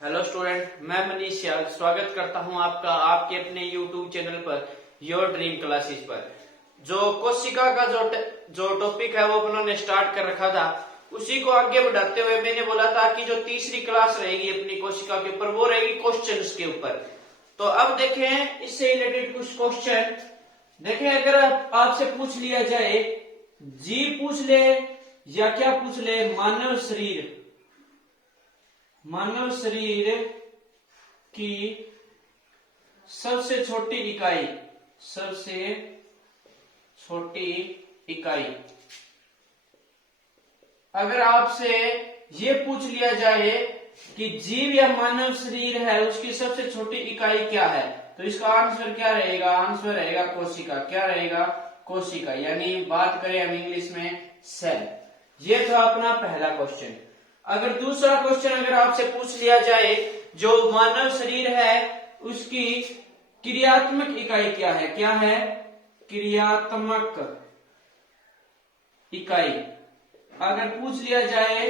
Hello student, मैं मनीष यादव स्वागत करता हूं आपका आपके अपने YouTube channel per your dream classes पर। जो कोशिका का जो टॉपिक है वो उन्होंने स्टार्ट कर रखा था, उसी को आगे बढ़ाते हुए मैंने बोला था कि जो तीसरी क्लास रहेगी अपनी कोशिका के ऊपर वो रहेगी क्वेश्चंस के ऊपर। तो अब देखें इससे रिलेटेड कुछ क्वेश्चन। देखें, अगर आपसे पूछ लिया जाए, जीव पूछ ले या क्या पूछ ले, मानव शरीर की सबसे छोटी इकाई अगर आपसे ये पूछ लिया जाए कि जीव या मानव शरीर है उसकी सबसे छोटी इकाई क्या है, तो इसका आंसर क्या रहेगा? आंसर रहेगा कोशिका। क्या रहेगा? कोशिका। यानी बात करें हम इंग्लिश में सेल। ये था अपना पहला क्वेश्चन। अगर दूसरा क्वेश्चन अगर आपसे पूछ लिया जाए, जो मानव शरीर है उसकी क्रियात्मक इकाई क्या है? क्या है? क्रियात्मक इकाई। अगर पूछ लिया जाए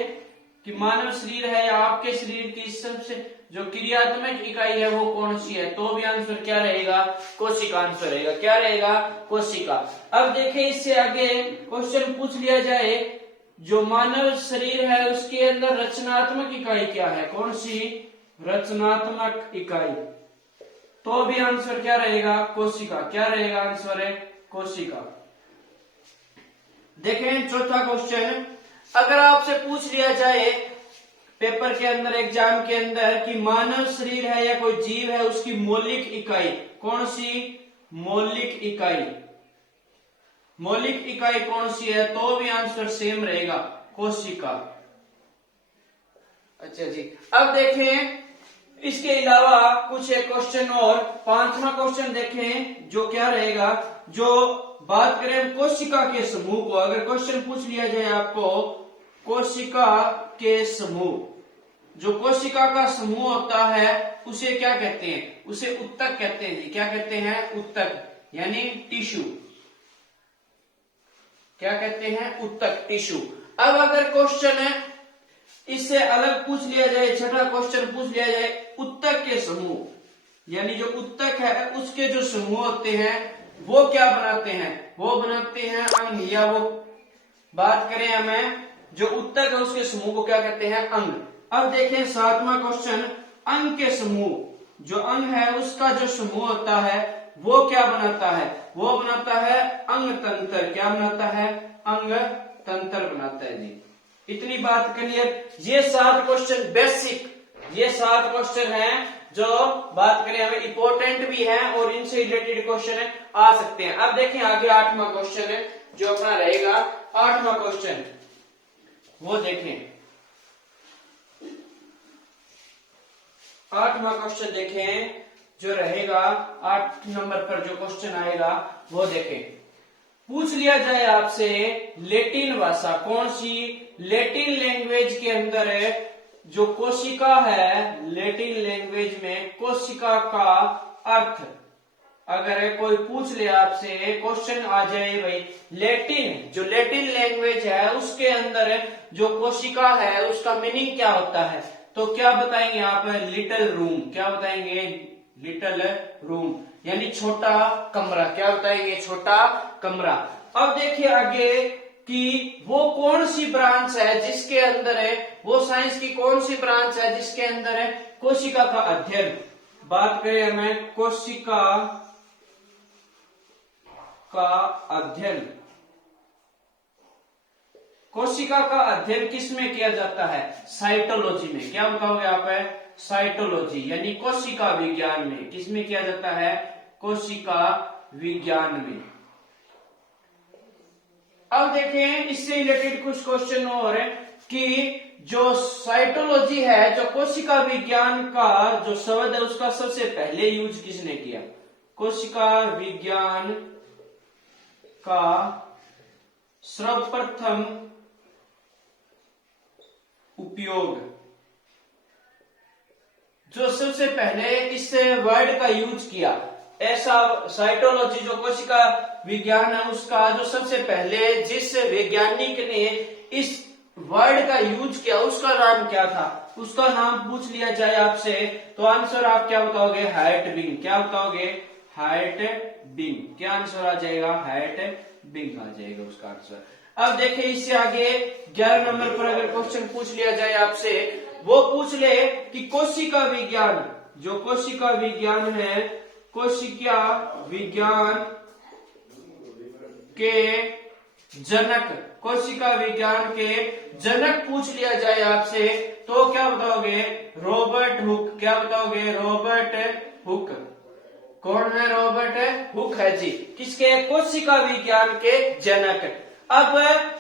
कि मानव शरीर है या आपके शरीर की सबसे जो क्रियात्मक इकाई है वो कौन सी है, तो भी आंसर क्या रहेगा? कोशिका आंसर रहेगा। क्या रहेगा? कोशिका। अब देखें इससे आगे क्वेश्चन पूछ लिया जाए, जो मानव शरीर है उसके अंदर रचनात्मक इकाई क्या है? कौन सी? रचनात्मक इकाई। तो भी आंसर क्या रहेगा? कोशिका। क्या रहेगा? आंसर है कोशिका। देखें चौथा क्वेश्चन। अगर आपसे पूछ लिया जाए पेपर के अंदर, एग्जाम के अंदर, कि मानव शरीर है या कोई जीव है उसकी मौलिक इकाई कौन सी? मौलिक इकाई कौन सी है, तो भी आंसर सेम रहेगा, कोशिका। अच्छा जी, अब देखें इसके अलावा कुछ एक क्वेश्चन और। पांचवा क्वेश्चन देखें जो क्या रहेगा, जो बात करें कोशिका के समूह को। अगर क्वेश्चन पूछ लिया जाए आपको कोशिका के समूह, जो कोशिका का समूह होता है उसे क्या कहते हैं? उसे उत्तक कहते हैं जी। क्या कहते हैं? उत्तक, यानी टिश्यू। क्या कहते हैं? उत्तक, टिश्यू। अब अगर क्वेश्चन है इससे अलग पूछ लिया जाए, छठा क्वेश्चन पूछ लिया जाए, उत्तक के समूह, यानी जो उत्तक है उसके जो समूह होते हैं वो क्या बनाते हैं? वो बनाते हैं अंग, या वो बात करें हमें जो उत्तक है उसके समूह को क्या कहते हैं? अंग। अब देखें सातवां क्वेश्चन, अंग के समूह, जो अंग है उसका जो समूह होता है वो क्या बनाता है? वो बनाता है अंग तंत्र। क्या बनाता है? अंग तंत्र बनाता है जी। इतनी बात क्लियर। ये 7 क्वेश्चन बेसिक, ये 7 क्वेश्चन हैं जो बात करें हमें इंपॉर्टेंट भी है और इनसे रिलेटेड क्वेश्चन आ सकते हैं। अब देखें आगे 8वां क्वेश्चन है जो अपना रहेगा। 8वां क्वेश्चन वो देखें। 8वां क्वेश्चन देखें जो रहेगा 8 नंबर पर जो क्वेश्चन आएगा वो देखें। पूछ लिया जाए आपसे लैटिन भाषा कौन सी? लैटिन लैंग्वेज के अंदर जो कोशिका है, लैटिन लैंग्वेज में कोशिका का अर्थ अगर कोई पूछ ले आपसे, क्वेश्चन आ जाए भाई लैटिन, जो लैटिन लैंग्वेज है उसके अंदर जो कोशिका है उसका मीनिंग क्या होता है, तो क्या बताएंगे आप? Little room. क्या बताएंगे? लिटिल रूम, यानी छोटा कमरा। क्या बताएंगे? छोटा कमरा। अब देखिए आगे कि वो कौन सी ब्रांच है जिसके अंदर है, वो साइंस की कौन सी ब्रांच है जिसके अंदर है कोशिका का अध्ययन। बात करें हमें कोशिका का अध्ययन। कोशिका का अध्ययन किस में किया जाता है? साइटोलॉजी में। क्या बताओगे आप? साइटोलॉजी, यानी कोशिका विज्ञान में। किस में किया जाता है? कोशिका विज्ञान में। अब देखें इससे रिलेटेड कुछ क्वेश्चन और है कि जो साइटोलॉजी है, जो कोशिका विज्ञान का जो शब्द है उसका सबसे पहले यूज किसने किया? कोशिका विज्ञान का सर्वप्रथम उपयोग, जो सबसे पहले इस वर्ड का यूज किया, ऐसा साइटोलॉजी जो कोशिका विज्ञान है उसका जो सबसे पहले जिस वैज्ञानिक ने इस वर्ड का यूज किया उसका नाम क्या था, उसका नाम पूछ लिया जाए आपसे तो आंसर आप क्या बताओगे, हाइट बिंग। क्या बताओगे, हाइट बिंग। क्या आंसर आ जाएगा, हाइट बिंग आ जाएगा उसका आंसर। अब देखिए इससे आगे 11 नंबर पर अगर क्वेश्चन पूछ लिया जाए आपसे, वो पूछ ले कि कोशिका विज्ञान, जो कोशिका विज्ञान है, कोशिका विज्ञान के जनक, कोशिका विज्ञान के जनक पूछ लिया जाए आपसे तो क्या बताओगे, रॉबर्ट हुक। क्या बताओगे, रॉबर्ट हुक। कौन है, रॉबर्ट हुक है जी, किसके, कोशिका विज्ञान के जनक। अब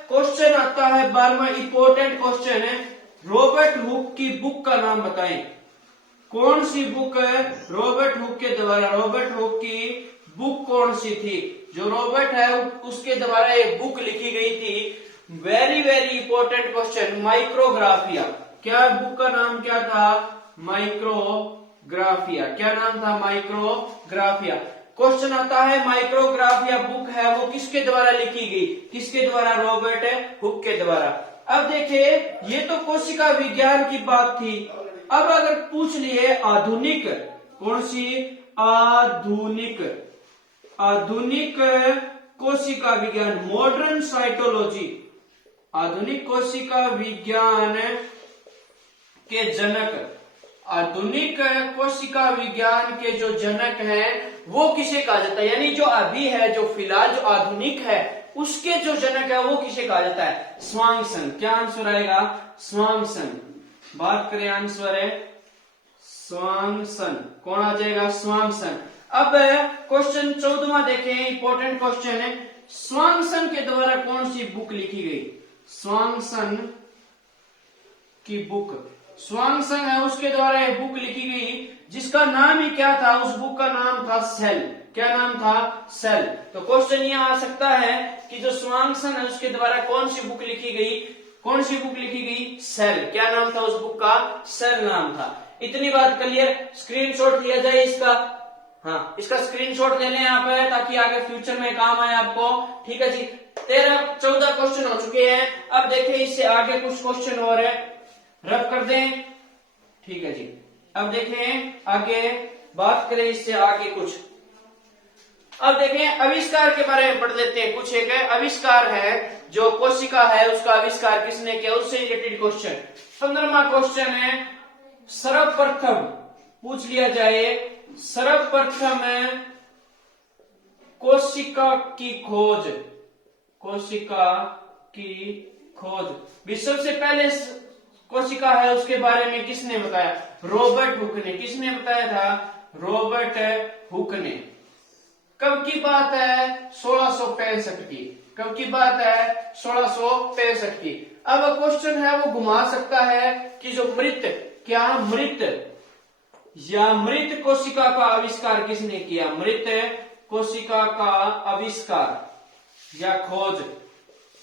क्वेश्चन आता है 12वां इंपॉर्टेंट क्वेश्चन है, रॉबर्ट हुक की बुक का नाम बताएं। कौन सी बुक रॉबर्ट हुक के द्वारा, रॉबर्ट हुक की बुक कौन सी थी, जो रॉबर्ट है उसके द्वारा एक बुक लिखी गई थी। Very very important question, Micrographia. क्या बुक का नाम क्या था, माइक्रोग्राफिया। क्या नाम था, माइक्रोग्राफिया। क्वेश्चन आता है माइक्रोग्राफिया बुक है वो किसके द्वारा लिखी गई, किसके द्वारा, रॉबर्ट हुक के द्वारा। अब देखिए ये तो कोशिका विज्ञान की बात थी। अब अगर पूछ लिए आधुनिक, कौन सी, आधुनिक, आधुनिक कोशिका विज्ञान, मॉडर्न साइटोलॉजी, आधुनिक कोशिका विज्ञान के जनक, आधुनिक कोशिका विज्ञान के जो जनक हैं वो किसे कहा जाता है, यानी जो अभी है, जो फिलहाल जो आधुनिक है उसके जो जनक है वो किसे कहा जाता है, स्वांगसन। क्या आंसर आएगा, स्वांगसन। बात करें आंसर है स्वांगसन। कौन आ जाएगा, स्वांगसन। अब क्वेश्चन 14वां देखें, इंपॉर्टेंट क्वेश्चन है, स्वांगसन के द्वारा कौन सी बुक लिखी गई, स्वांगसन की बुक, स्वांगसन है उसके द्वारा एक बुक लिखी गई जिसका नाम ही क्या था, उस बुक का नाम था सेल। क्या नाम था, सेल। तो क्वेश्चन ये आ सकता है कि जो स्वांगसन है उसके द्वारा कौन सी बुक लिखी गई, कौन सी बुक लिखी गई, सेल। क्या नाम था उस बुक का, सेल नाम था। इतनी बात क्लियर, स्क्रीनशॉट लिया जाए इसका, हाँ इसका स्क्रीनशॉट ले लें आप ताकि आगे फ्यूचर में काम आए आपको। ठीक है जी, 13-14 क्वेश्चन हो चुके हैं। अब देखिए इससे आगे कुछ क्वेश्चन और है, रफ कर दें। ठीक है जी, अब देखें आगे, बात करें इससे आगे कुछ। अब देखें आविष्कार के बारे में पढ़ लेते हैं कुछ। एक आविष्कार है, जो कोशिका है उसका आविष्कार किसने किया, उससे रिलेटेड क्वेश्चन। 15वां क्वेश्चन है, सर्वप्रथम पूछ लिया जाए, सर्वप्रथम कोशिका की खोज, कोशिका की खोज, विश्व से पहले कोशिका है उसके बारे में किसने बताया, रॉबर्ट हुक ने। किसने बताया था, रॉबर्ट हुक ने। कब की बात है, 1665 की। कब की बात है, 1665 की। अब क्वेश्चन है वो घुमा सकता है कि जो मृत, क्या मृत या मृत कोशिका का आविष्कार किसने किया, मृत कोशिका का आविष्कार या खोज,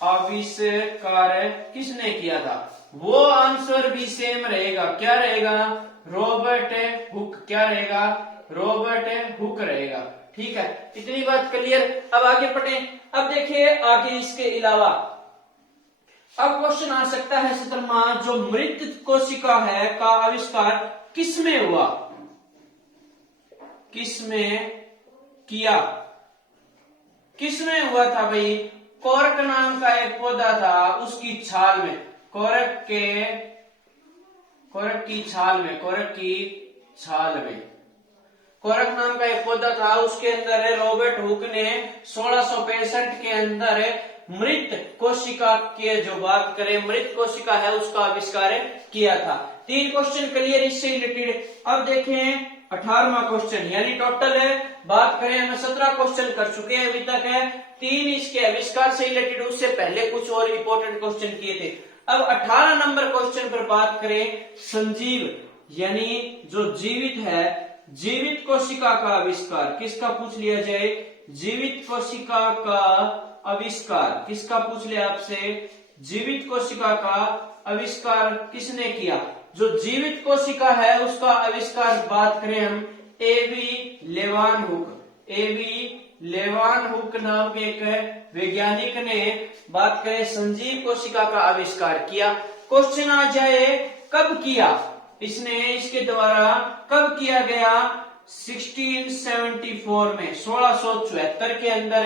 आविष्कार किसने किया था, वो आंसर भी सेम रहेगा। क्या रहेगा, रॉबर्ट हुक। क्या रहेगा, रॉबर्ट हुक रहेगा। ठीक है, इतनी बात क्लियर। अब आगे पढ़े। अब देखिए आगे इसके अलावा अब क्वेश्चन आ सकता है 17वां, जो मृत कोशिका है का आविष्कार किसमें हुआ, किसमें किया, किसमें हुआ था भाई, कोरक नाम का एक पौधा था उसकी छाल में, कोरक की छाल में, कोरक की छाल में, कोरक नाम का एक पौधा था उसके अंदर रॉबर्ट हुक ने 1665 के अंदर मृत कोशिका के, जो बात करें मृत कोशिका है उसका आविष्कार किया था। 3 क्वेश्चन क्लियर इससे रिलेटेड। अब देखें 18वां क्वेश्चन, यानी टोटल बात करें हम 17 क्वेश्चन कर चुके हैं अभी तक है। 3 इसके आविष्कार से रिलेटेड, उससे पहले कुछ और इंपॉर्टेंट क्वेश्चन किए थे। अब 18 नंबर क्वेश्चन पर बात करें, संजीव यानी जो जीवित है, जीवित कोशिका का आविष्कार किसका पूछ लिया जाए, जीवित कोशिका का आविष्कार किसका पूछ लिया आपसे, जीवित कोशिका का आविष्कार किसने किया, जो जीवित कोशिका है उसका आविष्कार बात करें हम एवी लेवान हुक, एवी लेवान हुक नाम के एक वैज्ञानिक ने बात करें संजीव कोशिका का आविष्कार किया। क्वेश्चन आ जाए कब किया इसने, इसके द्वारा कब किया गया, 1674 में 1674 के अंदर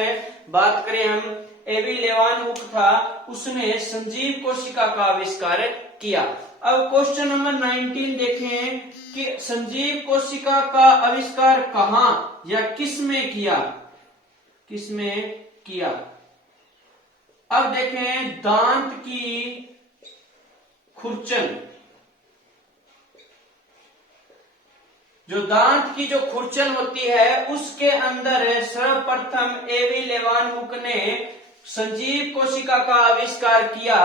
बात करें हम, एवी लेवान हुक था, उसने संजीव कोशिका का आविष्कार किया। अब क्वेश्चन नंबर 19 देखें कि संजीव कोशिका का आविष्कार कहां या किस में किया, किस में किया। अब देखें दांत की खुरचन, जो दांत की जो खुरचन होती है उसके अंदर सर्वप्रथम एवी लेवान हुक ने संजीव कोशिका का आविष्कार किया।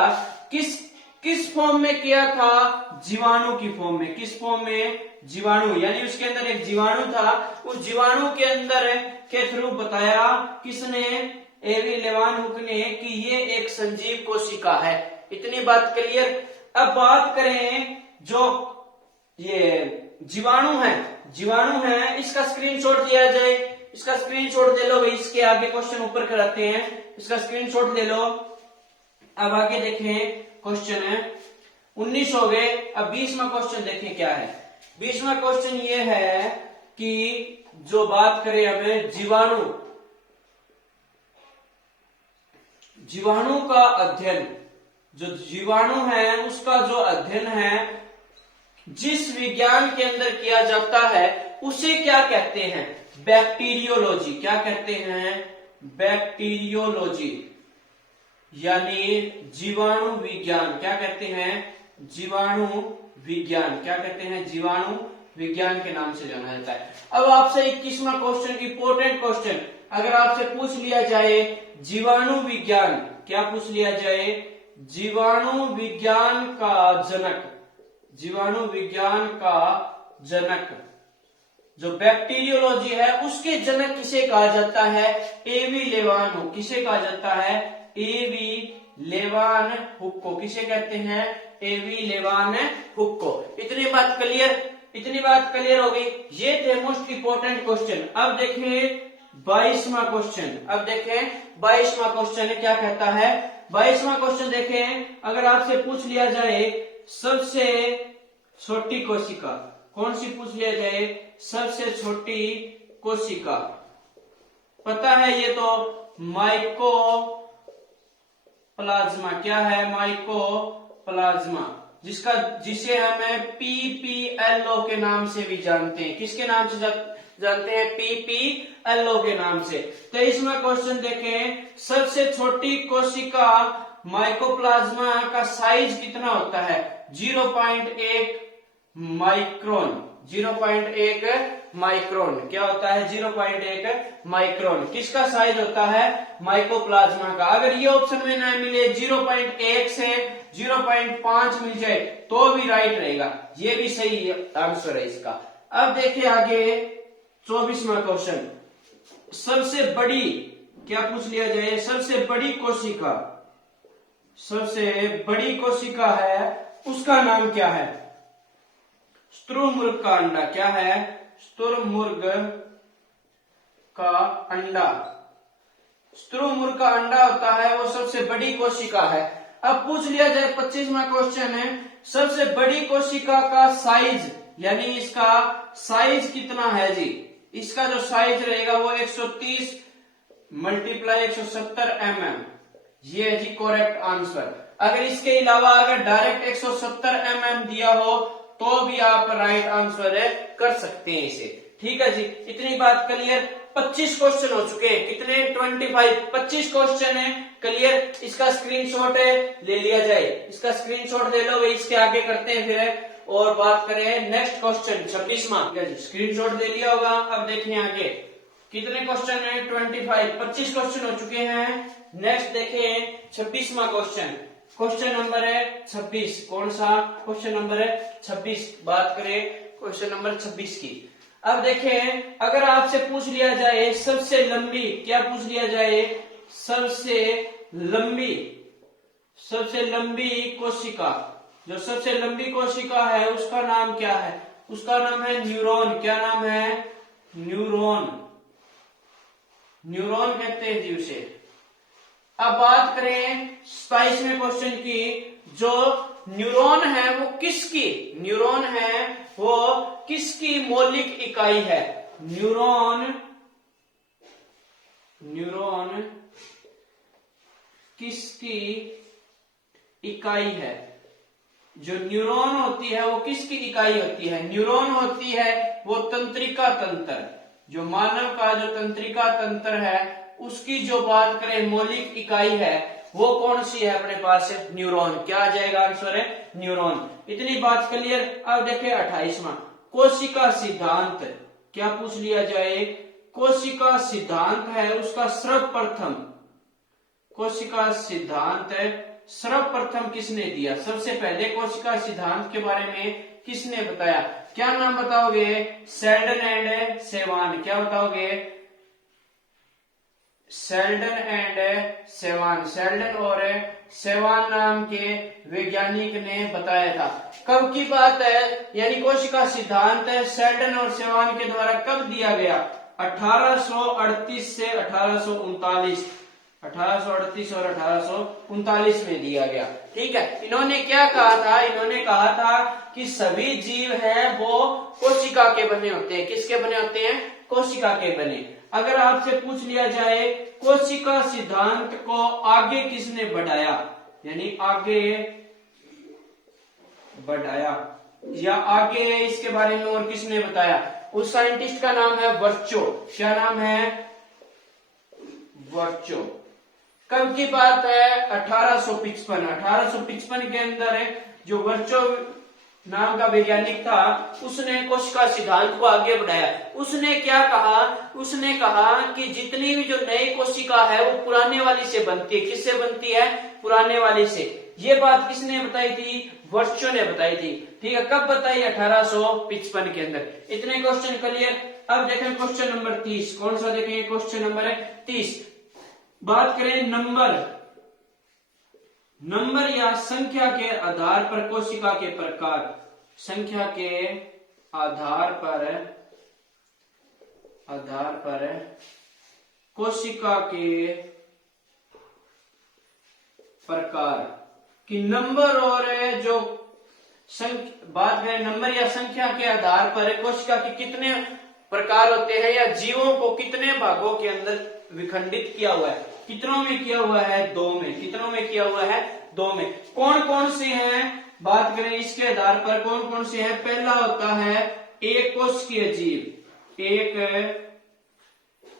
किस फॉर्म में किया था, जीवाणु की फॉर्म में। किस फॉर्म में, जीवाणु, यानी उसके अंदर एक जीवाणु था, उस जीवाणु के अंदर के थ्रू बताया किसने, एवी लेवान हुक ने, कि ये एक संजीव कोशिका है। इतनी बात क्लियर। अब बात करें जो ये जीवाणु है इसका स्क्रीनशॉट लिया जाए, इसका स्क्रीनशॉट ले लो भाई, इसके आगे क्वेश्चन ऊपर कराते हैं, इसका स्क्रीनशॉट ले लो। अब आगे देखें, क्वेश्चन है 19 हो गए। अब 20वां क्वेश्चन देखें क्या है। 20वां क्वेश्चन ये है कि जो बात करें अब जीवाणु का अध्ययन, जो जीवाणु है उसका जो अध्ययन है जिस विज्ञान के अंदर किया जाता है उसे क्या कहते हैं, बैक्टीरियोलॉजी। क्या कहते हैं, बैक्टीरियोलॉजी, यानी जीवाणु विज्ञान। क्या कहते हैं, जीवाणु विज्ञान। क्या कहते हैं, जीवाणु विज्ञान के नाम से जाना जाता है। अब आपसे 21वां क्वेश्चन, इंपोर्टेंट क्वेश्चन, अगर आपसे पूछ लिया जाए जीवाणु विज्ञान, क्या पूछ लिया जाए, जीवाणु विज्ञान का जनक, जीवाणु विज्ञान का जनक, जो बैक्टीरियोलॉजी है उसके जनक किसे कहा जाता है, एवी लेवान हुक। किसे कहा जाता है, एवी लेवान हुक को। किसे कहते हैं, एवी लेवान हुक को। इतनी बात क्लियर हो गई। ये थे मोस्ट इंपोर्टेंट क्वेश्चन। अब देखें 22वां क्वेश्चन। अब देखें 22वां क्वेश्चन क्या कहता है। 22वां क्वेश्चन देखें, अगर आपसे पूछ लिया जाए सबसे छोटी कोशिका, कौन सी पूछ लिया जाए, सबसे छोटी कोशिका, पता है ये तो माइकोप्लाज्मा। क्या है, माइकोप्लाज्मा, जिसे हमें पीपीएलओ के नाम से भी जानते हैं। किसके नाम से जानते हैं, पीपीएलओ के नाम से। 23वां क्वेश्चन देखें, सबसे छोटी कोशिका माइकोप्लाज्मा का साइज कितना होता है, 0.1 माइक्रोन। 0.1 माइक्रोन क्या होता है, 0.1 माइक्रोन। किसका साइज होता है, माइकोप्लाज्मा का। अगर ये ऑप्शन में ना मिले, 0.1 से 0.5 मिल जाए तो भी राइट रहेगा, ये भी सही आंसर है इसका। अब देखिए आगे 24वां क्वेश्चन, सबसे बड़ी, क्या पूछ लिया जाए, सबसे बड़ी कोशिका है उसका नाम क्या है, शुतुरमुर्ग का अंडा। क्या है, शुतुरमुर्ग का अंडा। शुतुरमुर्ग का अंडा होता है, वो सबसे बड़ी कोशिका है। अब पूछ लिया जाए 25वां क्वेश्चन है, सबसे बड़ी कोशिका का साइज, यानी इसका साइज कितना है जी। इसका जो साइज रहेगा वो 130 × 170 mm। ये है जी करेक्ट आंसर। अगर इसके अलावा अगर डायरेक्ट 170 mm दिया हो तो भी आप राइट आंसर कर सकते हैं इसे। ठीक है जी, इतनी बात क्लियर। 25 क्वेश्चन हो चुके हैं, कितने, 25 क्वेश्चन है क्लियर। इसका स्क्रीनशॉट ले लिया जाए, इसका स्क्रीनशॉट ले लो भाई। इसके आगे करते हैं फिर और बात करें नेक्स्ट क्वेश्चन 26वां। स्क्रीनशॉट ले लिया होगा। अब देखिए आगे कितने क्वेश्चन है, 25 क्वेश्चन हो चुके हैं। नेक्स्ट देखें 26वां क्वेश्चन, क्वेश्चन नंबर है 26। कौन सा क्वेश्चन नंबर है, 26। बात करें क्वेश्चन नंबर 26 की। अब देखें, अगर आपसे पूछ लिया जाए सबसे लंबी, क्या पूछ लिया जाए, सबसे लंबी कोशिका, जो सबसे लंबी कोशिका है उसका नाम क्या है, उसका नाम है न्यूरॉन। क्या नाम है, न्यूरॉन। न्यूरॉन कहते हैं जी उसे। अब बात करें 27वें क्वेश्चन की, जो न्यूरॉन है वो किसकी, न्यूरॉन है वो किसकी मौलिक इकाई है। न्यूरॉन किसकी इकाई है। जो न्यूरॉन होती है वो किसकी इकाई होती है। न्यूरॉन होती है वो तंत्रिका तंत्र, जो मानव का जो तंत्रिका तंत्र है उसकी जो बात करें मौलिक इकाई है वो कौन सी है अपने पास, न्यूरॉन। क्या आ जाएगा आंसर है न्यूरॉन। इतनी बात क्लियर। अब देखें 28वां, कोशिका सिद्धांत। क्या पूछ लिया जाए, कोशिका सिद्धांत है उसका सर्वप्रथम, कोशिका सिद्धांत सर्वप्रथम किसने दिया। सबसे पहले कोशिका सिद्धांत के बारे में किसने बताया, क्या नाम बताओगे, शेल्डन एंड सेवान। क्या बताओगे, शेल्डन एंड सेवान। शेल्डन और सेवान नाम के वैज्ञानिक ने बताया था। कब की बात है, यानी कोशिका सिद्धांत शेल्डन और सेवान के द्वारा कब दिया गया, 1838 से 1839, 1838 और 1839 में दिया गया। ठीक है। इन्होंने क्या कहा था, इन्होंने कहा था कि सभी जीव हैं वो कोशिका के बने होते हैं। किसके बने होते हैं, कोशिका के बने। अगर आपसे पूछ लिया जाए कोशिका सिद्धांत को आगे किसने बढ़ाया, यानी आगे बढ़ाया या आगे इसके बारे में और किसने बताया, उस साइंटिस्ट का नाम है वर्चो। क्या नाम है, वर्चो। कब की बात है, 1855। 1855 के अंदर जो वर्चो नाम का वैज्ञानिक था उसने कोशिका सिद्धांत को आगे बढ़ाया। उसने क्या कहा, उसने कहा कि जितनी भी जो नई कोशिका है वो पुराने वाली से बनती है। किससे बनती है, पुराने वाली से। ये बात किसने बताई थी, वर्चो ने बताई थी। ठीक है। कब बताई, 1855 के अंदर। इतने क्वेश्चन क्लियर। अब देखें क्वेश्चन नंबर 30। कौन सा देखेंगे, क्वेश्चन नंबर 30। बात करें नंबर या संख्या के आधार पर कोशिका के प्रकार। संख्या के आधार पर कोशिका के प्रकार कि नंबर और जो बात करें नंबर या संख्या के आधार पर कोशिका के कितने प्रकार होते हैं, या जीवों को कितने भागों के अंदर विखंडित किया हुआ है। कितनों में किया हुआ है, 2 में। कितनों में किया हुआ है, 2 में। कौन कौन से हैं, बात करें इसके आधार पर कौन कौन से हैं। पहला होता है एक कोशिकीय जीव, एक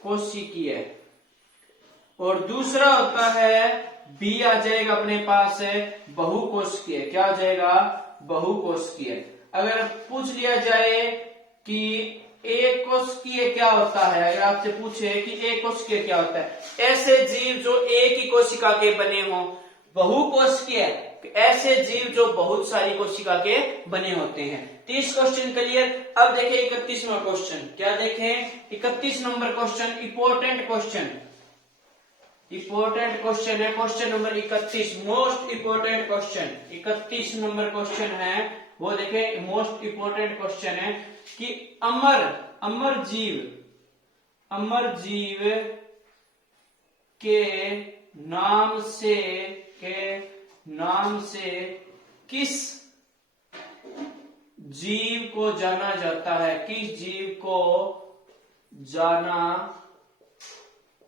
कोशिकीय, और दूसरा होता है बी आ जाएगा अपने पास बहुकोशिकीय। क्या आ जाएगा, बहुकोशिकीय। अगर पूछ लिया जाए कि एक कोशिकीय क्या होता है, अगर आपसे पूछे कि एक कोशिकीय क्या होता है, ऐसे जीव जो एक ही कोशिका के बने हों। बहुकोशिकीय ऐसे जीव जो बहुत सारी कोशिका के बने होते हैं। 30 क्वेश्चन क्लियर। अब देखें 31वां क्वेश्चन। क्या देखें, 31 number question, important question. Important question है question number 31, most important question. 31 number question है वो देखें, मोस्ट इंपॉर्टेंट क्वेश्चन है कि अमर जीव के नाम से किस जीव को जाना जाता है, किस जीव को जाना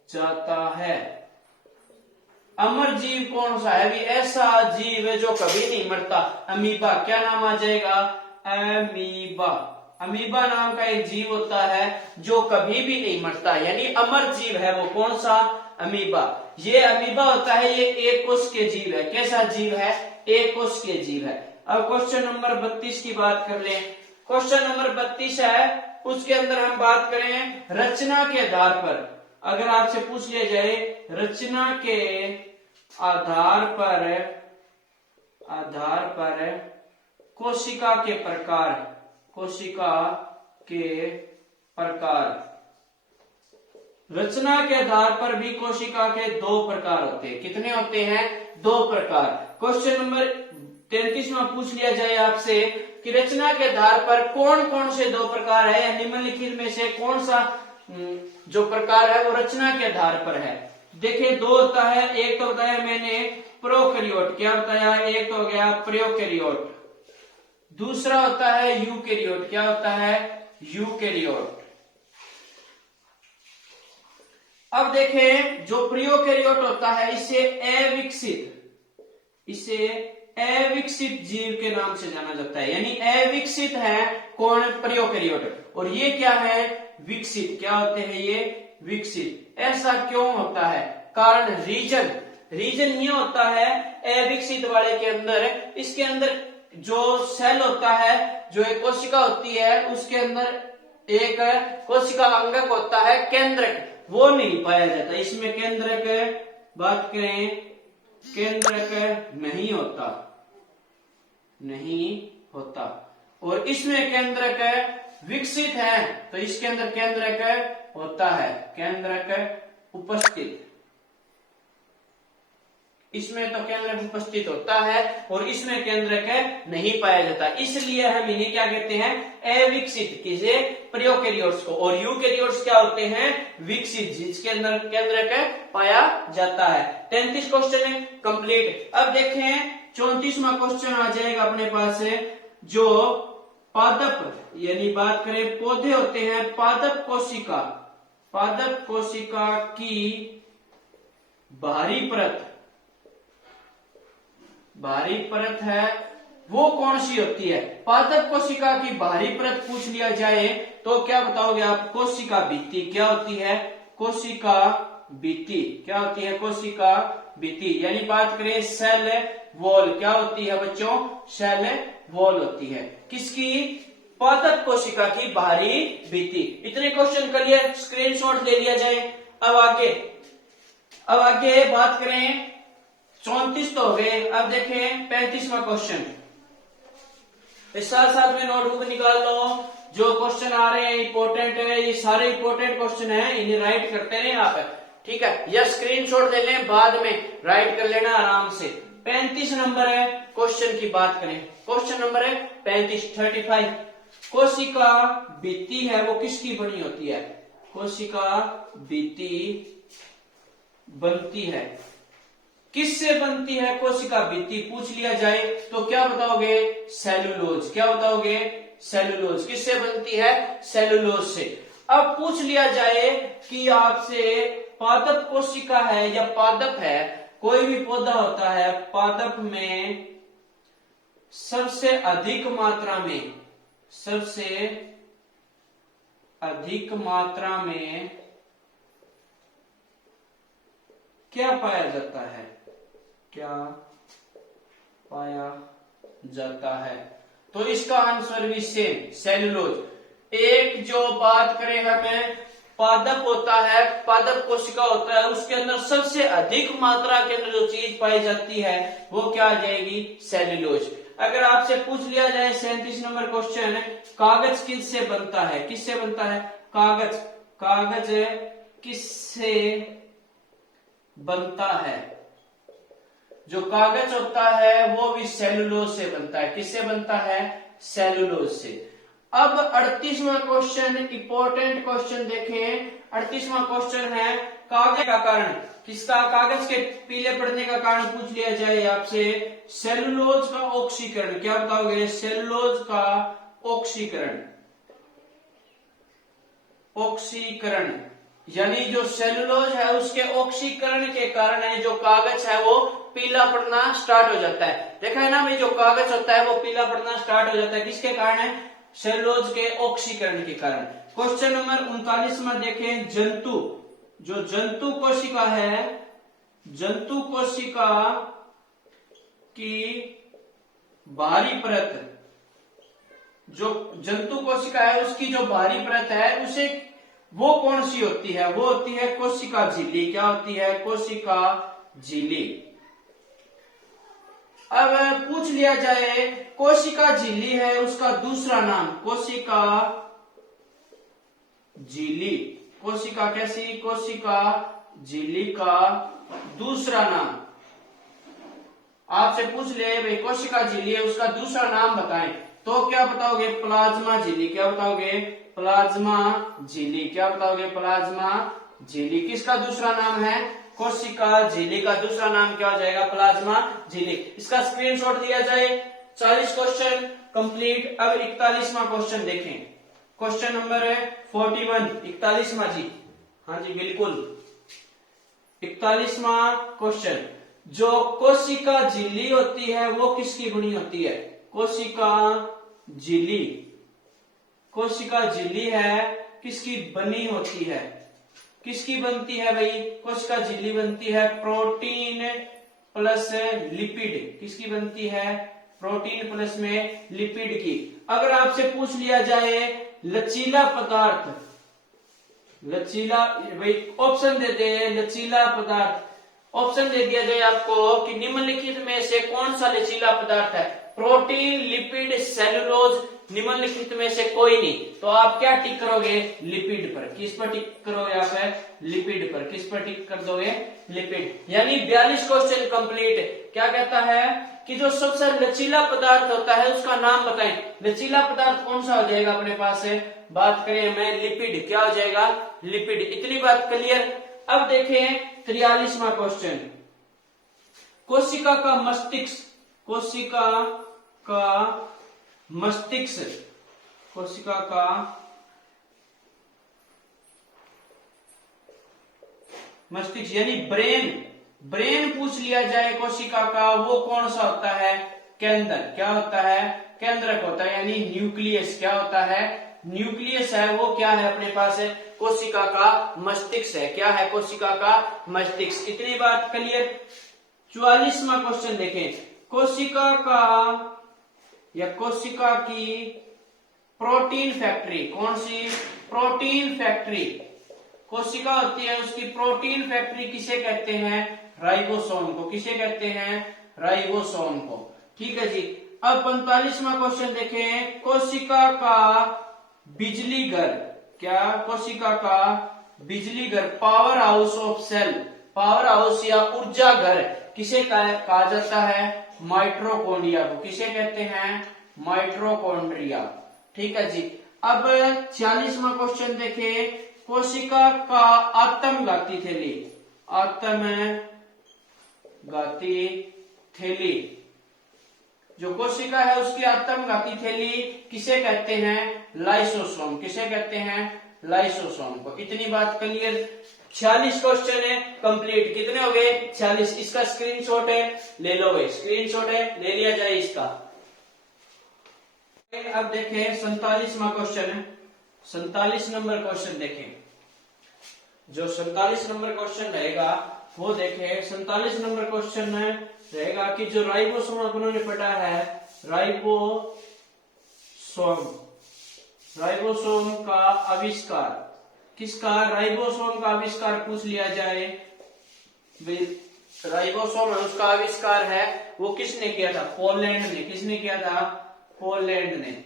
जाता है। अमर जीव कौन सा है, भी ऐसा जीव है जो कभी नहीं मरता। अमीबा। क्या नाम आ जाएगा, अमीबा। अमीबा नाम का एक जीव होता है जो कभी भी नहीं मरता, यानी अमर जीव है वो। कौन सा, अमीबा। ये अमीबा होता है, ये एक कोशिकीय जीव है। कैसा जीव है, एक कोशिकीय जीव है। अब क्वेश्चन नंबर 32 की बात कर लें। क्वेश्चन नंबर 32 है, उसके अंदर हम बात करें रचना के आधार पर। अगर आपसे पूछ लिया जाए रचना के आधार पर कोशिका के प्रकार, कोशिका के प्रकार। रचना के आधार पर भी कोशिका के 2 प्रकार होते हैं। कितने होते हैं, 2 प्रकार। क्वेश्चन नंबर 33 में पूछ लिया जाए आपसे कि रचना के आधार पर कौन कौन से 2 प्रकार है, या निम्नलिखित में से कौन सा जो प्रकार है वो रचना के आधार पर है। देखिए दो होता है, एक तो बताया मैंने प्रोकैरियोट, क्या बताया, एक तो हो गया प्रोकैरियोट, दूसरा होता है यूकैरियोट, क्या होता है, यूकैरियोट। अब देखें जो प्रोकैरियोट होता है इसे अविकसित जीव के नाम से जाना जाता है, यानी अविकसित है कौन, प्रोकैरियोट, और ये क्या है, विकसित, क्या होते हैं ये, विकसित। ऐसा क्यों होता है, कारण, रीजन ये होता है अविकसित वाले के अंदर, इसके अंदर जो सेल होता है, जो एक कोशिका होती है, उसके अंदर एक कोशिका अंगक होता है केंद्रक, वो नहीं पाया जाता। इसमें केंद्रक बात करें, केंद्रक नहीं होता, और इसमें केंद्रक विकसित है, तो इसके अंदर केंद्रक होता है, केंद्रक उपस्थित, इसमें तो केंद्रक उपस्थित होता है और इसमें केंद्रक नहीं पाया जाता, इसलिए हम इन्हें क्या कहते हैं, अविकसित, किसे, प्रोकैरियोट्स को। और यूकैरियोट्स क्या होते हैं, विकसित, जिसके अंदर केंद्रक पाया जाता है। 33 क्वेश्चन है कंप्लीट। अब देखें 34वां क्वेश्चन आ जाएगा अपने पास, जो पादप, यानी बात करें पौधे होते हैं, पादप कोशिका की बाहरी परत है, वो कौन सी होती है। पादप कोशिका की बाहरी परत पूछ लिया जाए तो क्या बताओगे आप, कोशिका भित्ति, क्या होती है, कोशिका भित्ति, क्या होती है, कोशिका भित्ति। यानी बात करें सेल वॉल, क्या होती है बच्चों, सेल वॉल होती है, किसकी, पादप कोशिका की बाहरी भित्ति। इतने क्वेश्चन कर लिए, स्क्रीनशॉट ले लिया जाए। अब आगे बात करें, 34 तो हो गए, अब देखें 35वां क्वेश्चन। इस साथ में नोटबुक निकाल लो, जो क्वेश्चन आ रहे हैं इंपॉर्टेंट है, ये सारे इंपॉर्टेंट क्वेश्चन है, इन्हें राइट करते रहे आप, ठीक है, या स्क्रीनशॉट ले लें, बाद में राइट कर लेना आराम से। 35 नंबर है क्वेश्चन की बात करें, क्वेश्चन नंबर है 35। कोशिका भित्ति है वो किसकी बनी होती है, कोशिका भित्ति बनती है, किससे बनती है कोशिका भित्ति पूछ लिया जाए तो क्या बताओगे, सेलुलोज, क्या बताओगे, सेलुलोज, किससे बनती है, सेलुलोज से। अब पूछ लिया जाए कि आपसे पादप कोशिका है या पादप है, कोई भी पौधा होता है, पादप में सबसे अधिक मात्रा में क्या पाया जाता है, क्या पाया जाता है, तो इसका आंसर भी सेम, सेलुलोज। एक जो बात करें हमें, पादप होता है, पादप कोशिका होता है, उसके अंदर सबसे अधिक मात्रा के अंदर जो चीज पाई जाती है वो क्या आ जाएगी, सेलुलोज। अगर आपसे पूछ लिया जाए 37 नंबर क्वेश्चन, कागज किससे बनता है, किससे बनता है, कागज किससे बनता है, जो कागज होता है वो भी सेलुलोज से बनता है, किससे बनता है, सेलुलोज से। अब 38वां क्वेश्चन, इंपॉर्टेंट क्वेश्चन देखें, 38वां क्वेश्चन है कागज का कारण, किसका, कागज के पीले पड़ने का कारण पूछ लिया जाए आपसे, सेलुलोज का ऑक्सीकरण, क्या बताओगे, सेलुलोज का ऑक्सीकरण, यानी जो सेलुलोज है उसके ऑक्सीकरण के कारण है जो कागज है वो पीला पड़ना स्टार्ट हो जाता है। देखा है ना भाई, जो कागज होता है वो पीला पड़ना स्टार्ट हो जाता है, किसके कारण है, सेलुलोज के ऑक्सीकरण के कारण। क्वेश्चन नंबर 39 में देखें, जो जंतु कोशिका है, जंतु कोशिका की बाहरी परत, जो जंतु कोशिका है उसकी जो बाहरी परत है उसे वो कौन सी होती है, वो होती है कोशिका झिल्ली, क्या होती है, कोशिका झिल्ली। अब पूछ लिया जाए कोशिका झिल्ली है उसका दूसरा नाम, कोशिका झिल्ली, कोशिका कैसी, कोशिका झिल्ली का दूसरा नाम। आपसे पूछ ले भाई कोशिका झिल्ली है उसका दूसरा नाम बताएं, तो क्या बताओगे? प्लाज्मा झिल्ली। क्या बताओगे? प्लाज्मा झिल्ली। क्या बताओगे? प्लाज्मा झिल्ली। किसका दूसरा नाम है? कोशिका झिल्ली का दूसरा नाम क्या हो जाएगा? प्लाज्मा झिल्ली। इसका स्क्रीनशॉट दिया जाए। 40 क्वेश्चन कंप्लीट। अब 41वां क्वेश्चन देखें। क्वेश्चन नंबर 41, 41वां जी। हाँ जी बिल्कुल, 41वां क्वेश्चन। जो कोशिका झिल्ली होती है वो किसकी बनी होती है? कोशिका झिल्ली। कोशिका झिल्ली है किसकी बनी होती है? किसकी बनती है भाई? कोशिका झिल्ली बनती है प्रोटीन प्लस लिपिड। किसकी बनती है? प्रोटीन प्लस में लिपिड की। अगर आपसे पूछ लिया जाए लचीला पदार्थ, लचीला, भाई ऑप्शन देते हैं लचीला पदार्थ, ऑप्शन दे दिया जाए आपको कि निम्नलिखित में से कौन सा लचीला पदार्थ है? प्रोटीन, लिपिड, सेलुलोज, निम्नलिखित में से कोई नहीं, तो आप क्या टिक करोगे? लिपिड पर। किस पर टिक करोगे आप? लिपिड पर। किस पर टिक कर दोगे? लिपिड। यानी 42 क्वेश्चन कंप्लीट। क्या कहता है कि जो सबसे लचीला पदार्थ होता है उसका नाम बताएं। लचीला पदार्थ कौन सा हो जाएगा अपने पास है? बात करें हमें लिपिड। क्या हो जाएगा? लिपिड। इतनी बात क्लियर। अब देखें 43वां क्वेश्चन। कोशिका का मस्तिष्क। कोशिका का मस्तिष्क। कोशिका का मस्तिष्क यानी ब्रेन। ब्रेन पूछ लिया जाए कोशिका का, वो कौन सा होता है? केंद्र। क्या होता है? केंद्रक होता है, यानी न्यूक्लियस। क्या होता है? न्यूक्लियस है वो। क्या है अपने पास है? कोशिका का मस्तिष्क है। क्या है? कोशिका का मस्तिष्क। इतनी बात क्लियर। 44वां क्वेश्चन देखें। कोशिका का या कोशिका की प्रोटीन फैक्ट्री। कौन सी? Protein factory. कोशिका होती है उसकी प्रोटीन फैक्ट्री किसे कहते हैं? राइबोसोम को। किसे कहते हैं? राइबोसोम को। ठीक है जी। अब 45वां क्वेश्चन देखें। कोशिका का बिजली घर। क्या? कोशिका का बिजली घर, power house of cell. Power house या ऊर्जा घर किसे कहा जाता है? माइटोकॉन्ड्रिया को। किसे कहते हैं? माइटोकॉन्ड्रिया। ठीक है जी। अब 46वां क्वेश्चन देखें। कोशिका का आत्मघाती थैली। आत्मघाती थैली। जो कोशिका है उसकी आत्मघाती थैली किसे कहते हैं? लाइसोसोम। किसे कहते हैं? लाइसोसोम को। इतनी बात क्लियर। 46 क्वेश्चन है कंप्लीट। कितने हो गए? 46। इसका स्क्रीनशॉट है, ले लो भाई। स्क्रीनशॉट है, ले लिया जाए इसका। अब देखें 47वां क्वेश्चन है। 47 नंबर क्वेश्चन देखें। जो 47 नंबर क्वेश्चन रहेगा वो देखें। 47 नंबर क्वेश्चन रहेगा कि जो राइबोसोम उन्होंने पढ़ा है, राइबोसोम। राइबोसोम का आविष्कार किसका? राइबोसोम का आविष्कार पूछ लिया जाए। राइबोसोम है उसका आविष्कार है वो किसने किया था? पोलैंड ने। किसने किया था? पोलैंड ने।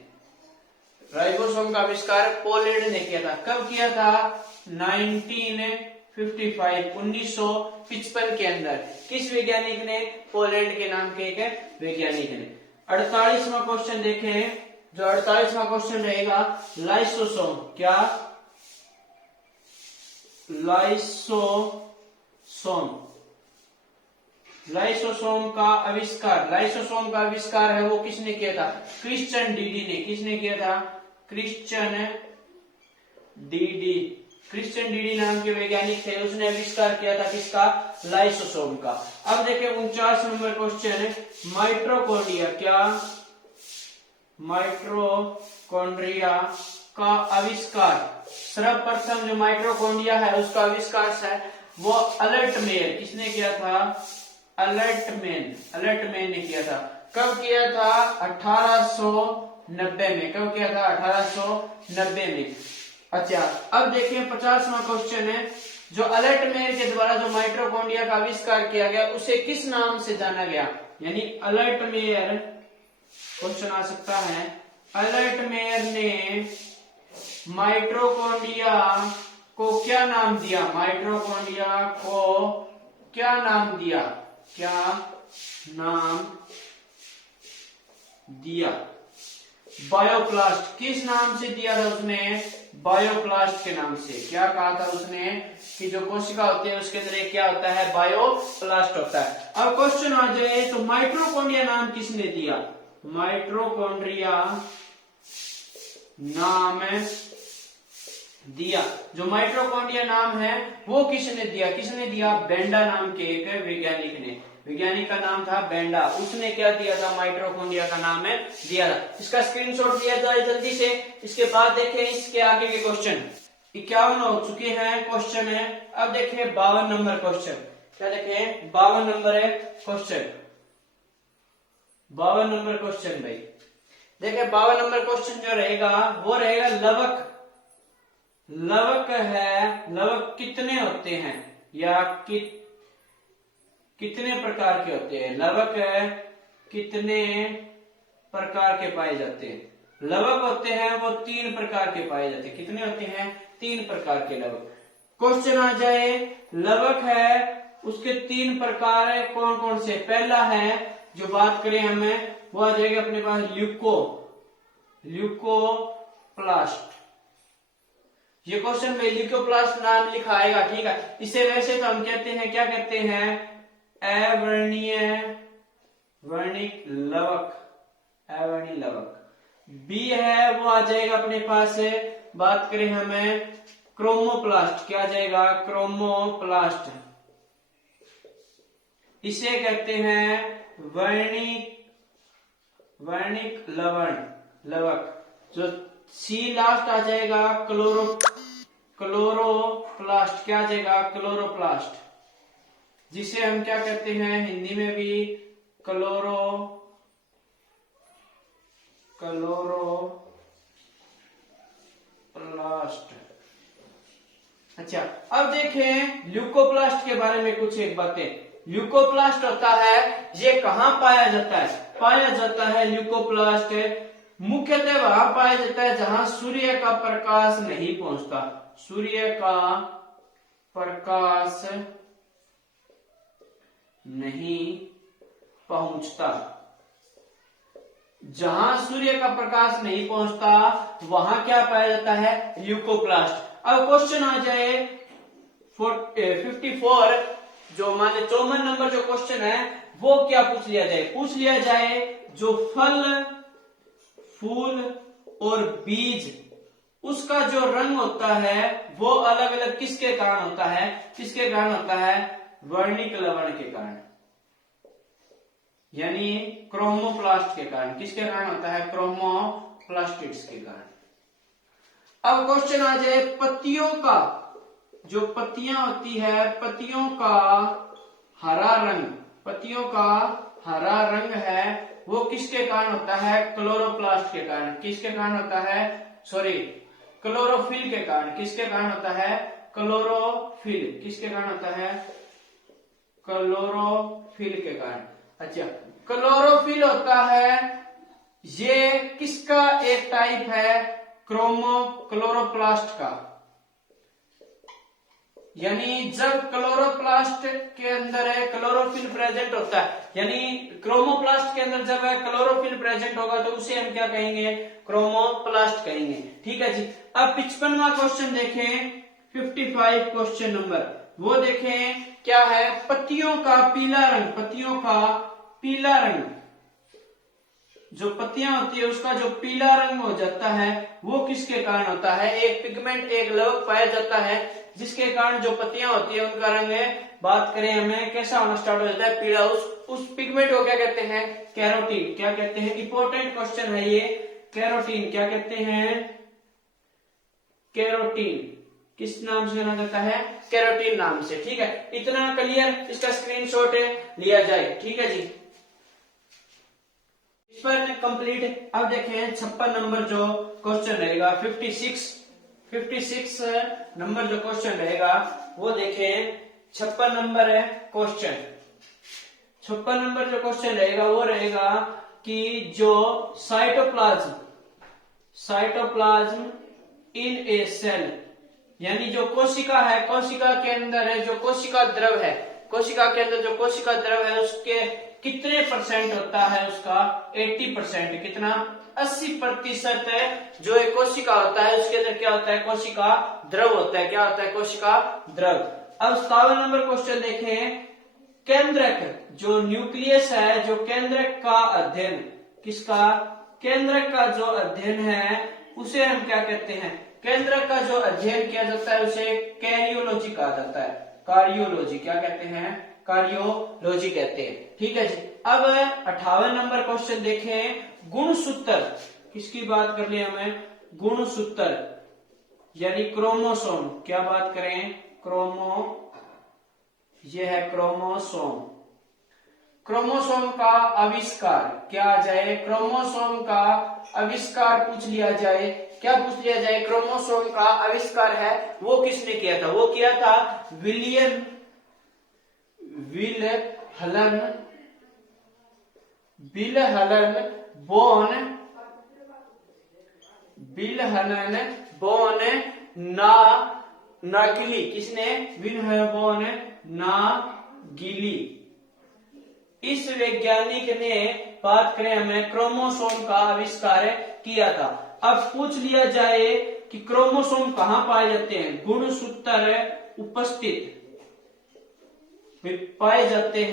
राइबोसोम का आविष्कार पोलैंड ने किया था। कब किया था? 1955, 1955 के अंदर। किस वैज्ञानिक ने? पोलैंड के नाम के एक वैज्ञानिक ने। 48वां क्वेश्चन देखें। जो 48वां क्वेश्चन रहेगा, लाइसोसोम। क्या? लाइसोसोम। लाइसोसोम का आविष्कार। लाइसोसोम का आविष्कार है वो किसने किया था? क्रिश्चियन डीडी ने। किसने किया था? Christian DD. क्रिश्चियन डीडी नाम के वैज्ञानिक थे, उसने आविष्कार किया था किसका? लाइसोसोम का। अब देखें 49 नंबर क्वेश्चन है। माइटोकॉन्ड्रिया। क्या? माइटोकॉन्ड्रिया का आविष्कार। सर्वप्रथम जो माइटोकॉन्ड्रिया है उसका आविष्कार है वो अल्टमेयर। किसने किया था? अल्टमैन ने किया था। कब किया था? 1890 में। कब किया था? 1890 में। अच्छा, अब देखिए 50वां क्वेश्चन है। जो अल्टमेयर के द्वारा जो माइटोकॉन्ड्रिया का आविष्कार किया गया उसे किस नाम से जाना गया? यानी अल्टमेयर क्वेश्चन आ सकता है। अल्टमेयर ने माइटोकॉन्ड्रिया को क्या नाम दिया? माइटोकॉन्ड्रिया को क्या नाम दिया? क्या नाम दिया? बायोप्लास्ट। किस नाम से दिया था उसने? बायोप्लास्ट के नाम से। क्या कहा था उसने कि जो कोशिका होती है उसके अंदर एक क्या होता है? बायोप्लास्ट होता है। अब क्वेश्चन आ जाए तो माइटोकॉन्ड्रिया नाम किसने दिया? माइटोकॉन्ड्रिया नाम दिया, जो माइटोकॉन्ड्रिया नाम है वो किसने दिया? किसने दिया? बेंडा नाम के एक वैज्ञानिक ने। वैज्ञानिक का नाम था बेंडा। उसने क्या दिया था? माइटोकॉन्ड्रिया का नाम है दिया था। इसका स्क्रीनशॉट लिया जाए जल्दी से। इसके बाद देखें इसके आगे के क्वेश्चन। 51 हो चुके हैं क्वेश्चन है। अब देखें 52 नंबर क्वेश्चन। क्या देखें? 52 नंबर है क्वेश्चन। 52 नंबर क्वेश्चन भाई देखे। 52 नंबर क्वेश्चन जो रहेगा वो रहेगा लवक। लवक है, लवक कितने होते हैं या कितने प्रकार के होते हैं? लवक कितने प्रकार के पाए जाते हैं? लवक होते हैं वो 3 प्रकार के पाए जाते हैं। कितने होते हैं? 3 प्रकार के लवक। क्वेश्चन आ जाए, लवक है उसके 3 प्रकार है, कौन कौन से? पहला है जो बात करें हमें वो आ जाएगा अपने पास ल्यूकोप्लास्ट। ये क्वेश्चन में ल्यूकोप्लास्ट नाम लिखा आएगा, ठीक है। इसे वैसे तो हम कहते हैं, क्या कहते हैं? अवर्णीय वर्णिक लवक, अवर्णीय लवक। बी है वो आ जाएगा अपने पास है, बात करें हमें क्रोमोप्लास्ट। क्या आ जाएगा? क्रोमोप्लास्ट। इसे कहते हैं वर्णिक लवक। जो सी लास्ट आ जाएगा क्लोरोप्लास्ट। क्या आ जाएगा? क्लोरोप्लास्ट, जिसे हम क्या कहते हैं हिंदी में भी? क्लोरोप्लास्ट। अच्छा, अब देखें ल्यूकोप्लास्ट के बारे में कुछ एक बातें। ल्यूकोप्लास्ट होता है, ये कहां पाया जाता है? पाया जाता है ल्यूकोप्लास्ट मुख्यतः वहां पाया जाता है जहां सूर्य का प्रकाश नहीं पहुंचता। सूर्य का प्रकाश नहीं पहुंचता। जहां सूर्य का प्रकाश नहीं पहुंचता वहां क्या पाया जाता है? ल्यूकोप्लास्ट। अब क्वेश्चन आ जाए 54, जो माने 54 नंबर जो क्वेश्चन है वो क्या पूछ लिया जाए? पूछ लिया जाए जो फल, फूल और बीज उसका जो रंग होता है वो अलग अलग किसके कारण होता है? किसके कारण होता है? वर्णिक लवण के कारण, यानी क्रोमोप्लास्ट के कारण। किसके कारण होता है? क्रोमोप्लास्टिड्स के कारण। अब क्वेश्चन आ जाए पत्तियों का, जो पत्तियां होती है पत्तियों का हरा रंग, पत्तियों का हरा रंग है वो किसके कारण होता है? क्लोरोप्लास्ट के कारण। किसके कारण होता है? सॉरी, क्लोरोफिल के कारण। किसके कारण होता है? क्लोरोफिल। किसके कारण होता है? क्लोरोफिल के कारण। अच्छा, क्लोरोफिल होता है, ये किसका एक टाइप है? क्लोरोप्लास्ट का। यानी जब क्लोरोप्लास्ट के अंदर है क्लोरोफिल प्रेजेंट होता है, यानी क्रोमोप्लास्ट के अंदर जब है क्लोरोफिल प्रेजेंट होगा तो उसे हम क्या कहेंगे? क्रोमोप्लास्ट कहेंगे, ठीक है जी। अब 55वां क्वेश्चन देखें, 55 क्वेश्चन नंबर, वो देखें क्या है? पत्तियों का पीला रंग। पत्तियों का पीला रंग, जो पत्तियां होती है उसका जो पीला रंग हो जाता है वो किसके कारण होता है? एक पिगमेंट, एक लवक पाया जाता है जिसके कारण जो पत्तियां होती है उनका रंग है, बात करें हमें कैसा होना स्टार्ट हो जाता है? पीला। उस पिगमेंट को क्या कहते हैं? कैरोटीन। क्या कहते हैं? इंपॉर्टेंट क्वेश्चन है ये। कैरोटीन क्या कहते हैं? कैरोटीन किस नाम से जाना जाता है? कैरोटीन नाम से, ठीक है। इतना क्लियर, इसका स्क्रीनशॉट लिया जाए, ठीक है जी। इस पर कंप्लीट। अब देखें 56 नंबर जो क्वेश्चन रहेगा, 56 नंबर जो क्वेश्चन रहेगा वो देखें 56 नंबर है क्वेश्चन। 56 नंबर जो क्वेश्चन रहेगा वो रहेगा कि जो साइटोप्लाज्म इन ए सेल, यानी जो कोशिका है, कोशिका के अंदर है जो कोशिका द्रव है, कोशिका के अंदर जो कोशिका द्रव है उसके कितने परसेंट होता है? उसका 80%। कितना? 80% जो एक कोशिका होता है उसके अंदर क्या होता है, कोशिका द्रव होता है। क्या होता है, कोशिका द्रव। अब 57 नंबर क्वेश्चन देखें, केंद्रक जो न्यूक्लियस है, जो केंद्रक का अध्ययन, किसका, केंद्रक का जो अध्ययन है उसे हम क्या कहते हैं, केंद्रक का जो अध्ययन किया जाता है उसे कैरियोलॉजी कहा जाता है। कार्डियोलॉजी क्या कहते हैं, कार्डियोलॉजी कहते हैं। ठीक है जी। अब 58 नंबर क्वेश्चन देखें, गुणसूत्र, किसकी बात कर ले हमें, गुणसूत्र यानी क्रोमोसोम। क्या बात करें, यह है क्रोमोसोम। क्रोमोसोम का आविष्कार क्या आ जाए, क्रोमोसोम का आविष्कार पूछ लिया जाए, क्या पूछ लिया जाए, क्रोमोसोम का आविष्कार है वो किसने किया था, वो किया था विलियम विल्हलन बोन नागिली। किसने, विल्हलन बोन नागिली। इस वैज्ञानिक ने बात करें हमें क्रोमोसोम का आविष्कार किया था। अब पूछ लिया जाए कि क्रोमोसोम कहां पाए जाते हैं, गुणसूत्र उपस्थित पाए जाते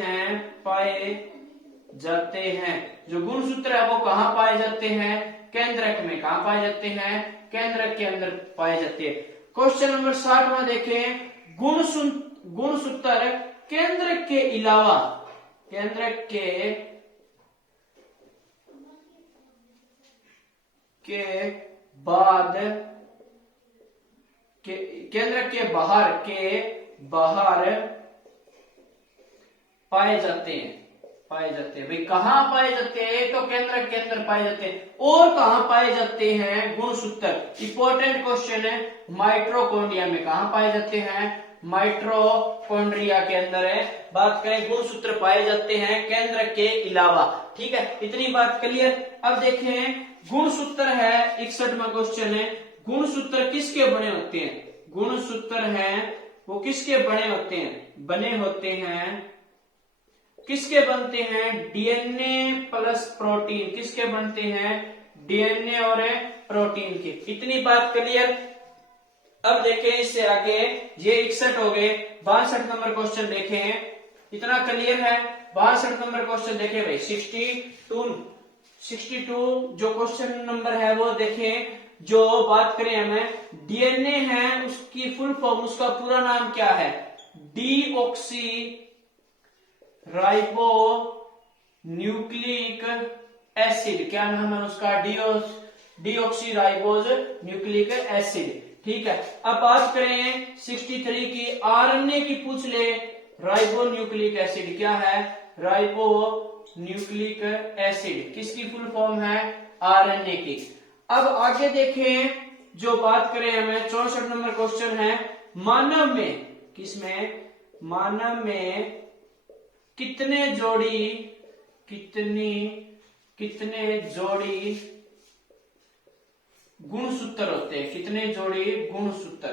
हैं। जो गुणसूत्र है वो कहां पाए जाते हैं, केंद्रक में। कहां पाए जाते हैं, केंद्रक के अंदर पाए जाते हैं। क्वेश्चन नंबर 60 देखें, गुणसूत्र केंद्रक के अलावा, केंद्रक के बाद केंद्रक के बाहर पाए जाते हैं। भाई कहां पाए जाते हैं, तो केंद्रक के अंदर पाए जाते हैं। और कहां पाए जाते हैं गुणसूत्र, इंपॉर्टेंट क्वेश्चन है। माइटोकॉन्ड्रिया में कहां पाए जाते हैं, माइटोकॉन्ड्रिया के अंदर है। बात करें गुणसूत्र पाए जाते हैं केंद्रक के अलावा। ठीक है, इतनी बात क्लियर। अब देखें गुणसूत्र है, 61वां क्वेश्चन है, गुणसूत्र किसके बने होते हैं, गुणसूत्र हैं वो किसके बने होते हैं, किसके बनते हैं, डीएनए प्लस प्रोटीन। किसके बनते हैं, डीएनए और प्रोटीन के। इतनी बात क्लियर। अब देखें इससे आगे, ये 61 हो गए। 62 नंबर क्वेश्चन देखें, इतना क्लियर है। 62 नंबर क्वेश्चन देखें भाई, 62 जो क्वेश्चन नंबर है वो देखें। जो बात करें हमें डीएनए है, उसकी फुल फॉर्म, उसका पूरा नाम क्या है, डीऑक्सी राइबो न्यूक्लिक एसिड। क्या नाम है उसका, डीऑक्सी राइबोज न्यूक्लिक एसिड। ठीक है। अब बात करें 63 की, आरएनए की पूछ ले, राइबो न्यूक्लिक एसिड क्या है, राइबो न्यूक्लिक एसिड। किसकी फुल फॉर्म है, आरएनए की। अब आगे देखें, जो बात करें हमें 64 नंबर क्वेश्चन है, मानव में, किसमें, मानव में कितने जोड़ी गुणसूत्र होते हैं, कितने जोड़ी गुणसूत्र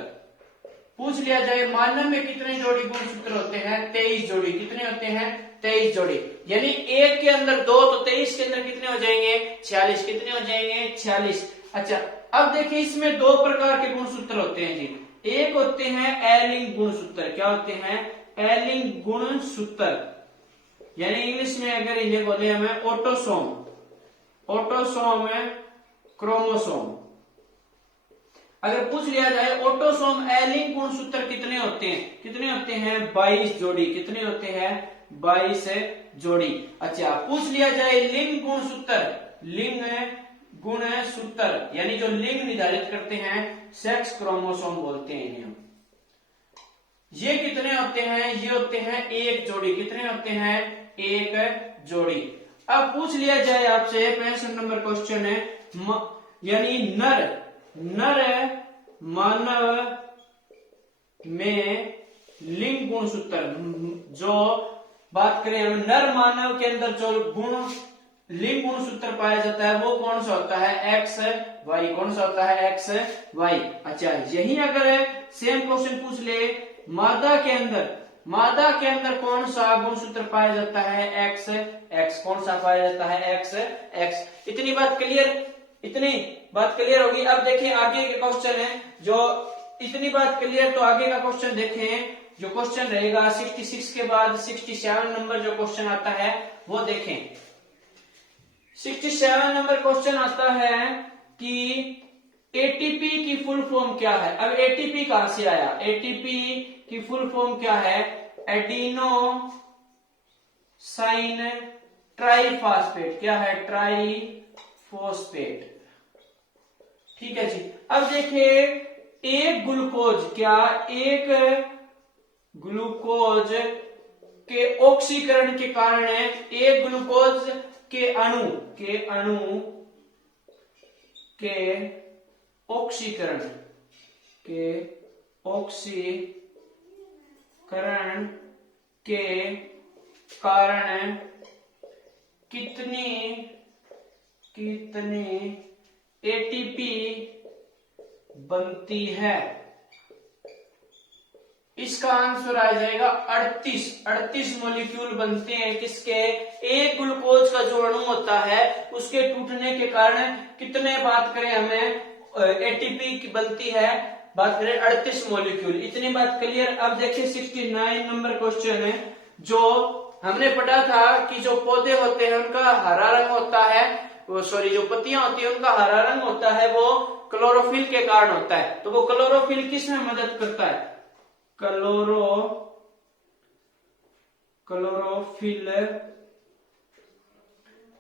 पूछ लिया जाए। मानव में कितने जोड़ी गुणसूत्र होते हैं, 23 जोड़ी। कितने होते हैं, 23 जोड़ी। यानी एक के अंदर 2 तो 23 के अंदर कितने हो जाएंगे, 46। कितने हो जाएंगे, 46। अच्छा, अब देखिए इसमें 2 प्रकार के गुणसूत्र होते हैं जी। एक होते हैं एलिंग गुणसूत्र। क्या होते हैं, एलिंग गुणसूत्र, यानी इंग्लिश में अगर इन्हें बोले हमें ऑटोसोम क्रोमोसोम। अगर पूछ लिया जाए ऑटोसोम एलिंग गुणसूत्र कितने होते हैं, 22 जोड़ी। कितने होते हैं, 22 जोड़ी। अच्छा, पूछ लिया जाए लिंग गुणसूत्र यानी जो लिंग निर्धारित करते हैं, सेक्स क्रोमोसोम बोलते हैं इन्हें। ये कितने होते हैं, ये होते हैं 1 जोड़ी। कितने होते हैं, 1 जोड़ी। अब पूछ लिया जाए आपसे 65 नंबर क्वेश्चन है, यानी नर मानव में लिंग गुणसूत्र। जो बात करें हम नर मानव के अंदर जो लिंग गुणसूत्र पाया जाता है वो कौन सा होता है, एक्स वाई। कौन सा होता है, एक्स वाई। अच्छा, यही अगर सेम क्वेश्चन पूछ ले, मादा के अंदर कौन सा गुणसूत्र पाया जाता है, एक्स। कौन सा पाया जाता है, एक्स। इतनी बात क्लियर। इतनी बात क्लियर होगी। अब देखिए आगे के क्वेश्चन है, जो इतनी बात क्लियर, तो आगे का क्वेश्चन देखें। जो क्वेश्चन रहेगा 66 के बाद 67 नंबर जो क्वेश्चन आता है वो देखें। 67 नंबर क्वेश्चन आता है कि एटीपी की फुल फॉर्म क्या है। अब एटीपी कहां से आया? एटीपी की फुल फॉर्म क्या है? Adenosine triphosphate. क्या है? ट्राइफॉस्फेट। ठीक है जी। अब देखिए एक ग्लूकोज, क्या एक ग्लूकोज के ऑक्सीकरण के कारण एक ग्लूकोज के अणु के ऑक्सीकरण के कारण कितनी एटीपी बनती है? इसका आंसर आ जाएगा 38 मॉलिक्यूल बनते हैं। किसके? एक ग्लूकोज का जो अणु होता है उसके टूटने के कारण कितने, बात करें हमें एटीपी की बनती है, बात करें 38 मॉलिक्यूल। इतनी बात क्लियर। अब देखिए 69 नंबर क्वेश्चन है, जो हमने पढ़ा था कि जो पौधे होते हैं उनका हरा रंग होता है, जो पत्तियां होती है उनका हरा रंग होता है, वो क्लोरोफिल के कारण होता है। तो वो क्लोरोफिल किस में मदद करता है? क्लोरोफिल,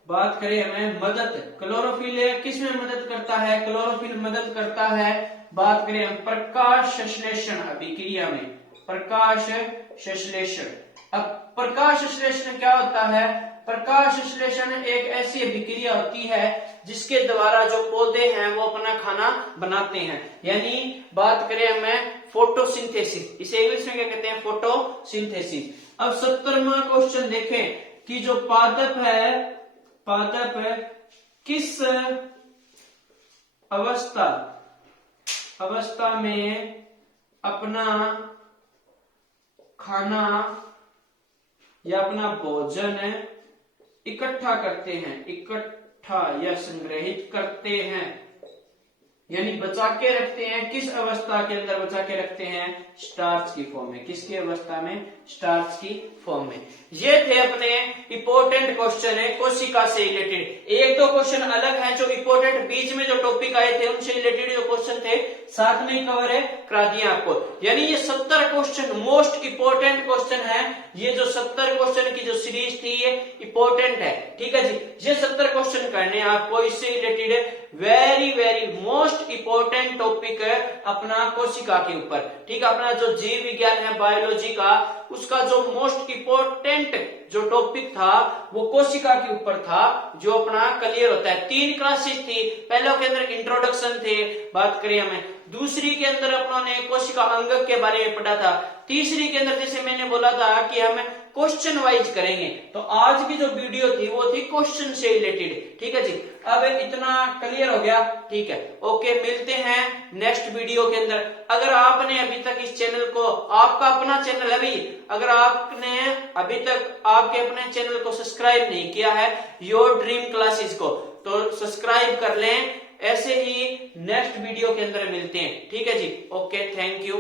बात करें हमें मदद, क्लोरोफिल किस में मदद करता है? क्लोरोफिल मदद करता है, बात करें हम प्रकाश संश्लेषण अभिक्रिया में, प्रकाश संश्लेषण। अब प्रकाश संश्लेषण क्या होता है? प्रकाश संश्लेषण एक ऐसी अभिक्रिया होती है जिसके द्वारा जो पौधे हैं वो अपना खाना बनाते हैं, यानी बात करें हमें फोटोसिंथेसिस। इसे इंग्लिश में क्या कहते हैं? फोटोसिंथेसिस। अब 70वां क्वेश्चन देखें कि जो पादप किस अवस्था में अपना खाना या अपना भोजन इकट्ठा करते हैं, इकट्ठा या संग्रहित करते हैं, यानी बचा के रखते हैं। किस अवस्था के अंदर बचा के रखते हैं? स्टार्च की फॉर्म में। किसकी अवस्था में? स्टार्च की फॉर्म में। ये थे अपने इंपॉर्टेंट क्वेश्चन है कोशिका से रिलेटेड। एक दो क्वेश्चन अलग हैं जो इंपॉर्टेंट बीच में जो टॉपिक आए थे उनसे रिलेटेड जो क्वेश्चन थे साथ में कवर है करा दिया आपको। यानी ये 70 क्वेश्चन मोस्ट इंपॉर्टेंट क्वेश्चन है। ये जो 70 क्वेश्चन की जो सीरीज थी ये इंपॉर्टेंट है। ठीक है जी। ये 70 क्वेश्चन करने आपको इससे related very very most important topic है अपना कोशिका के ऊपर। ठीक है, अपना जो जीव विज्ञान है बायोलॉजी का, उसका जो मोस्ट इंपॉर्टेंट जो टॉपिक था वो कोशिका के ऊपर था, जो अपना क्लियर होता है। 3 क्लासेस थी। पहले के अंदर इंट्रोडक्शन थे, बात करें हमें। दूसरी के अंदर अपनों ने कोशिका अंग के बारे में पढ़ा था। तीसरी के अंदर जैसे मैंने बोला था कि हम क्वेश्चन वाइज करेंगे, तो आज की जो वीडियो थी वो थी क्वेश्चन से रिलेटेड। ठीक है जी। अब इतना क्लियर हो गया? ठीक है, ओके, मिलते हैं नेक्स्ट वीडियो के अंदर। अगर आपने अभी तक इस चैनल को, आपका अपना चैनल है भाई, अगर आपने अभी तक आपके अपने चैनल को सब्सक्राइब नहीं किया है योर ड्रीम क्लासेस को, तो सब्सक्राइब कर लें। ऐसे ही नेक्स्ट वीडियो के अंदर मिलते हैं। ठीक है जी, ओके, थैंक यू।